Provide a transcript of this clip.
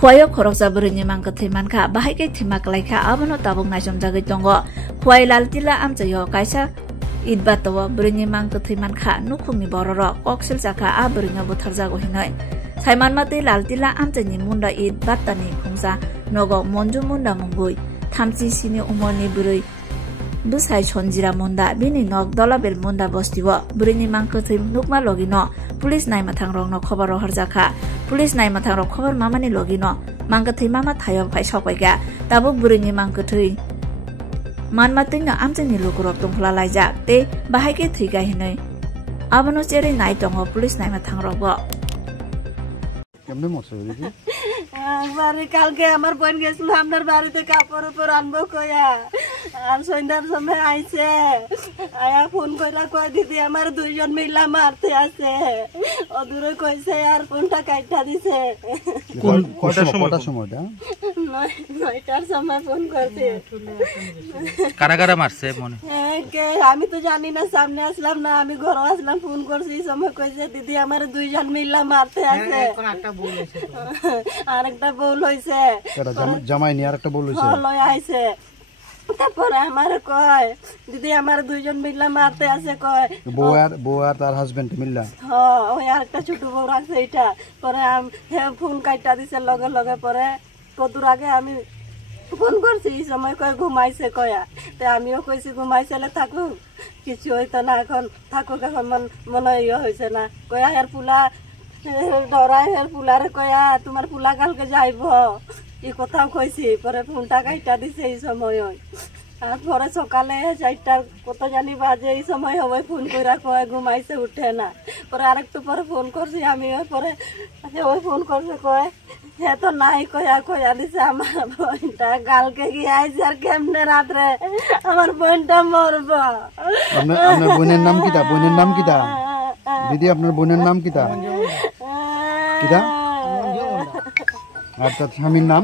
Huayo khoroksa buruni mangka thimanka bahaikai thimak laika abono tabung naisam jagai tongo huai laltila amchayo kaisa idbatawo buruni mangka thimanka nukhungni bororo koksil jaka a buringa butharjago hinoi saiman mate laltila amchani munda idbatani khungsa nogo monju munda mungui thamchi sini umoni burui busai chonjira munda bini nok dolabel munda bostiwo burini mangka thim nukma logino police नाइमा थांग्रंग न खबर हरजाखा police नाइमा थांग्रंग खबर मामानि लगिनो मांगो थै मामा थायो फाय सबायगा दाबो बुरिनि मांगो थै मानमातिनो आमजनि लोगरक दंफला लायजा ते बाहायके थैगा हिनै आबनो चेरै नाइ दङ पुलिस नाइमा थांग्रंग কেমনে মরছে দিদি বাড়ি কালকে আমার বোন গেছিল আপনার বাড়িতে কাপড় উপর আনবো কয়া আর সন্ধ্যার সময় আইছে আয়া ফোন কইরা কয় দিদি আমার দুইজন মিলা মারতে আছে অদূরে কইছে আর ফোনটা কাইটা দিছে কটার সময়টা 9টার সময় ফোন করতে কারা কারা মারছে মনে কে আমি তো জানি না সামনে আসলাম না আমি ঘরে আসলাম ফোন করছি এই সময় কইছে দিদি আমার দুইজন মিলা মারতে আছে আরেকটা বউল হইছে জামাই নি আরেকটা বউল হইছে লয় আইছে তারপরে আমার কয় দিদি আমার দুইজন মিলা মারতে আছে কয় বউ আর তার হাজবেন্ড মিল্লা হ্যাঁ ওই আরেকটা ছোট বউ রাখছে এটা পরে ফোন কাইটা দিছে লগে লগে পরে কতদূর আগে আমি ফোন করছি এই সময় কয় ঘুমাইছে কয়া তে আমিও কইছি ঘুমাইছিলে থাকুক কিছু হইতো না এখন থাকুক এখন মনে ইয়ে হয়েছে না কয়া এর পুলা ডরাই এর পুলারে কয়া তোমার পুলা কালকে যাইব এই কথাও কইছি পরে ফোনটা কাইটা দিছে এই সময় আর পরে সকালে 4টার কত জানি বাজে এই সময় হবে ফোন কইরা কয় ঘুমাইছে উঠে না পরে আরেকটু পরে ফোন করছি আমি পরে ওই ফোন করছে কয় হ্যাঁ তো নাই কয়া দিছে আমার বোনটা কালকে গিয়ে আইছে আর কেমনে রাত্রে আমার বোনটা মরব আপনার বোনের নাম কিটা দিদি আপনার বোনের নাম কিটা আর তার স্বামীর নাম